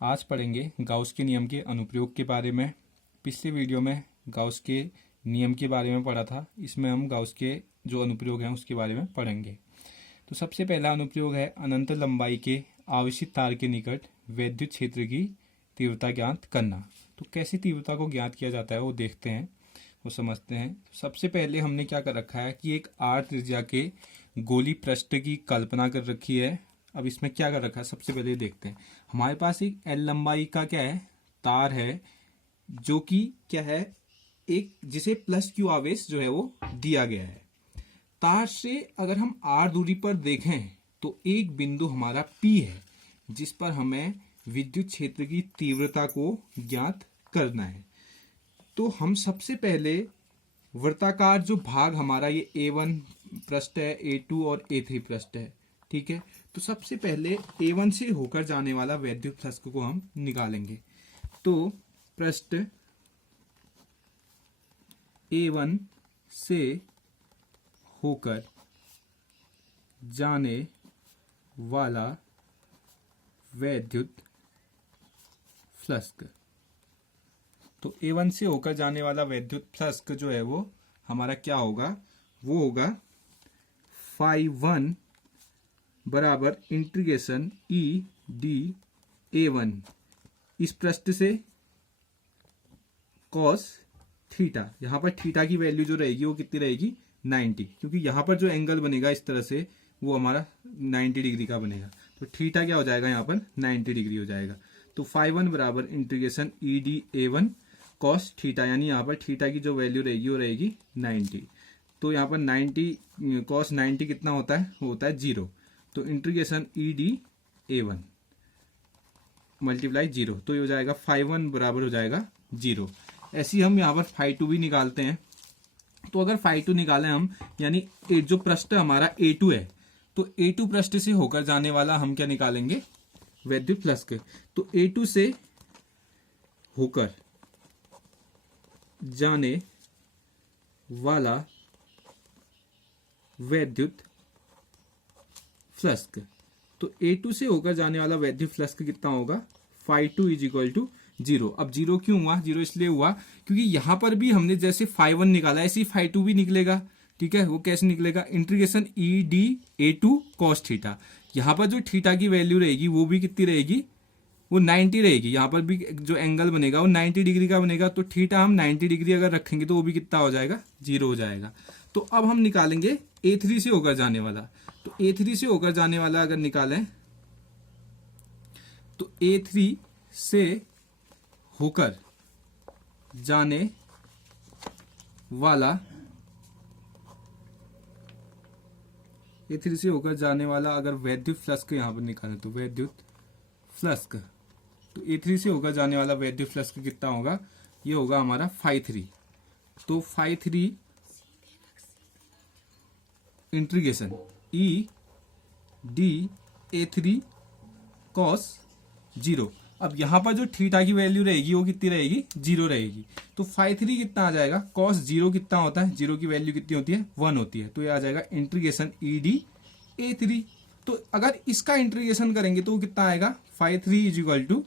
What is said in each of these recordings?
आज पढ़ेंगे गाउस के नियम के अनुप्रयोग के बारे में। पिछले वीडियो में गाउस के नियम के बारे में पढ़ा था, इसमें हम गाउस के जो अनुप्रयोग हैं उसके बारे में पढ़ेंगे। तो सबसे पहला अनुप्रयोग है अनंत लंबाई के आवेशित तार के निकट वैद्युत क्षेत्र की तीव्रता ज्ञात करना। तो कैसे तीव्रता को ज्ञात किया जाता है वो देखते हैं, वो समझते हैं। सबसे पहले हमने क्या कर रखा है कि एक आर त्रिज्या के गोली पृष्ठ की कल्पना कर रखी है। अब इसमें क्या कर रखा है सबसे पहले देखते हैं। हमारे पास एक एल लंबाई का क्या है तार है, जो कि क्या है एक जिसे प्लस क्यू आवेश जो है वो दिया गया है। तार से अगर हम आर दूरी पर देखें तो एक बिंदु हमारा पी है जिस पर हमें विद्युत क्षेत्र की तीव्रता को ज्ञात करना है। तो हम सबसे पहले वृत्ताकार जो भाग हमारा ये A1 पृष्ठ है, A2 और A3 पृष्ठ है, ठीक है। तो सबसे पहले A1 से होकर जाने वाला वैद्युत फ्लक्स को हम निकालेंगे। तो पृष्ठ A1 से होकर जाने वाला वैद्युत फ्लक्स, तो A1 से होकर जाने वाला वैद्युत फ्लक्स जो है वो हमारा क्या होगा, वो होगा φ1 बराबर इंटीग्रेशन ई डी A1 इस पृष्ठ से कॉस थीटा। यहाँ पर थीटा की वैल्यू जो रहेगी वो कितनी रहेगी 90, क्योंकि यहाँ पर जो एंगल बनेगा इस तरह से वो हमारा 90 डिग्री का बनेगा। तो थीटा क्या हो जाएगा यहाँ पर 90 डिग्री हो जाएगा। तो φ1 बराबर integration E D A1 cos theta, यानी यहाँ पर थीटा की जो वैल्यू रहेगी वो रहेगी 90। तो यहाँ पर 90 कॉस 90 कितना होता है, वो होता है 0। तो integration E D A1 multiply 0, तो ये हो जाएगा φ1 बराबर हो जाएगा 0। ऐसे ही हम यहाँ पर φ2 भी निकालते हैं। तो अगर φ2 निकालें हम, यानी जो पृष्ठ हमारा A2 है, तो A2 पृष्ठ से होकर जाने वाला हम क्या निकालेंगे वैद्युत फ्लक्स। तो A2 से होकर जाने वाला वैद्युत फ्लक्स, तो A2 से होकर जाने वाला वैद्युत फ्लक्स कितना होगा φ2 इज इक्वल टू 0। अब 0 क्यों हुआ, 0 इसलिए हुआ क्योंकि यहां पर भी हमने जैसे φ1 निकाला ऐसे ही φ2 भी निकलेगा, ठीक है। वो कैसे निकलेगा, integration E D A2 cos theta. यहाँ पर जो थीटा की वैल्यू रहेगी वो भी कितनी रहेगी, वो 90 रहेगी। यहाँ पर भी जो एंगल बनेगा वो 90 डिग्री का बनेगा। तो थीटा हम 90 डिग्री अगर रखेंगे तो वो भी कितना हो जाएगा 0 हो जाएगा। तो अब हम निकालेंगे A3 से होकर जाने वाला। तो A3 से होकर जाने वाला अगर निकालें तो A3 से होकर जाने वाला A3 से होकर जाने वाला अगर वैद्युत फ्लक्स यहाँ पर निकालें तो वैद्युत फ्लक्स, तो A3 से होकर जाने वाला वैद्युत फ्लक्स कितना होगा, ये होगा हमारा φ3। तो φ3 integration E D A3 cos 0। अब यहां पर जो थीटा की वैल्यू रहेगी वो कितनी रहेगी 0 रहेगी। तो φ3 कितना आ जाएगा, कॉस 0 कितना होता है, 0 की वैल्यू कितनी होती है 1 होती है। तो ये आ जाएगा इंटीग्रेशन ई डी A3। तो अगर इसका इंटीग्रेशन करेंगे तो वो कितना आएगा φ3 इज इक्वल टू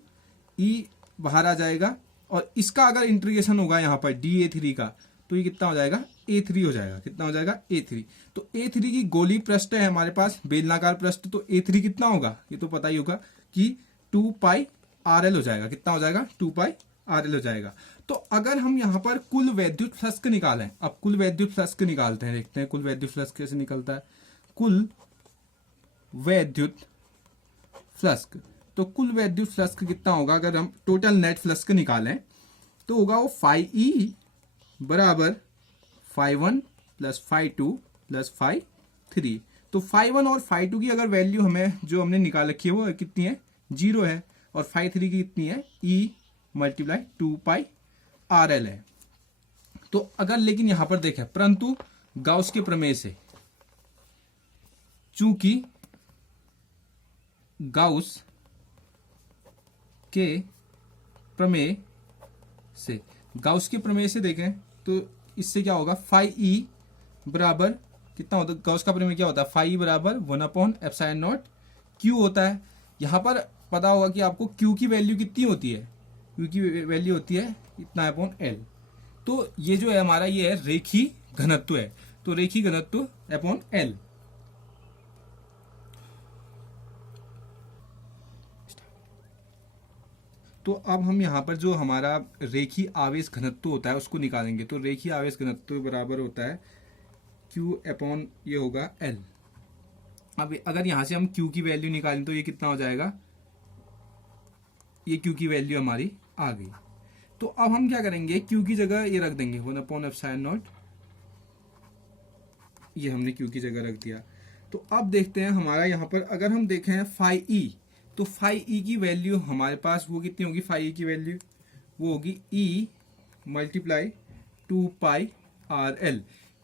ई बाहर आ जाएगा, और इसका अगर इंटीग्रेशन होगा यहाँ पर डी A3 का तो ये कितना हो जाएगा A3 हो जाएगा। कितना हो जाएगा A3। तो A3 की गोली पृष्ठ है हमारे पास बेलनाकार पृष्ठ, तो A3 कितना होगा ये तो पता ही होगा कि 2 पाई RL हो जाएगा। कितना हो जाएगा 2 पाई RL हो जाएगा। तो अगर हम यहाँ पर कुल वैद्युत फ्लक्स निकालें, अब कुल वैद्युत फ्लक्स निकालते हैं, देखते हैं कुल वैद्युत फ्लक्स कैसे निकलता है। कुल वैद्युत फ्लक्स, तो कुल वैद्युत फ्लक्स कितना होगा अगर हम टोटल नेट फ्लक्स निकालें तो होगा वो φe बराबर φ1 प्लस φ2 प्लस φ3। तो φ1 और φ2 की अगर वैल्यू हमें जो हमने निकाल रखी है वो कितनी है 0 है, और φ3 की कितनी है E मल्टीप्लाई 2 पाई RL है। तो अगर लेकिन यहां पर देखें, परंतु गाउस के प्रमेय से, चूंकि गाउस के प्रमेय से, गाउस के प्रमेय से देखें तो इससे क्या होगा φe बराबर कितना होता है, गाउस का प्रमेय क्या होता है, φe बराबर 1/ε0 Q होता है। यहाँ पर पता होगा कि आपको Q की वैल्यू कितनी होती है, Q की वैल्यू होती है इतना अपॉन L। तो ये जो है हमारा ये है रेखी घनत्व है, तो रेखी घनत्व अपॉन L। तो अब हम यहाँ पर जो हमारा रेखी आवेश घनत्व होता है उसको निकालेंगे। तो रेखी आवेश घनत्व बराबर होता है Q अपॉन ये होगा L। अब अगर यहाँ से हम Q की वैल्यू निकालें तो ये कितना हो जाएगा, ये Q की वैल्यू हमारी आ गई। तो अब हम क्या करेंगे, Q की जगह ये रख देंगे 1/ε0, ये हमने Q की जगह रख दिया। तो अब देखते हैं हमारा यहाँ पर अगर हम देखें फाई ई, तो फाई ई की वैल्यू हमारे पास वो कितनी होगी, फाई ई की वैल्यू वो होगी E मल्टीप्लाई 2πRL।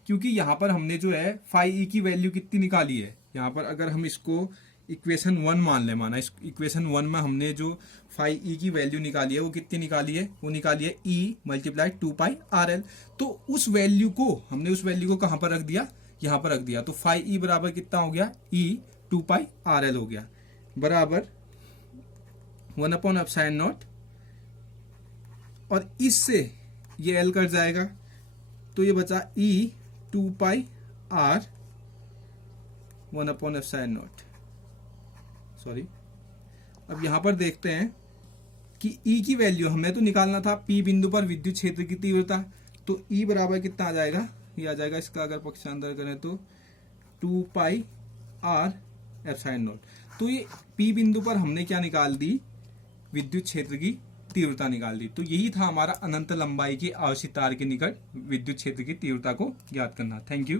क्योंकि यहाँ पर हमने जो है फाई ई की वैल्यू कितनी निकाली है, यहाँ पर अगर हम इसको इक्वेशन 1 मान ले, माना इस इक्वेशन 1 में हमने जो फाई ई की वैल्यू निकाली है वो कितनी निकाली है, वो निकाली है E मल्टीप्लाई 2πRL। तो उस वैल्यू को हमने उस वैल्यू को कहाँ पर रख दिया, यहाँ पर रख दिया। तो फाई ई बराबर कितना हो गया, E 2πRL हो गया, बराबर 1/ε0, और इससे ये L कट जाएगा तो ये बचा E 2πR 1/ε0। सॉरी, अब यहां पर देखते हैं कि E की वैल्यू हमें तो निकालना था P बिंदु पर विद्युत क्षेत्र की तीव्रता। तो E बराबर कितना आ जाएगा, ये आ जाएगा इसका अगर पक्षांतर करें तो 2πR/ε0। तो ये P बिंदु पर हमने क्या निकाल दी, विद्युत क्षेत्र की तीव्रता निकाल दी। तो यही था हमारा अनंत लंबाई की आवेशित तार के निकट विद्युत क्षेत्र की तीव्रता को ज्ञात करना। Thank you.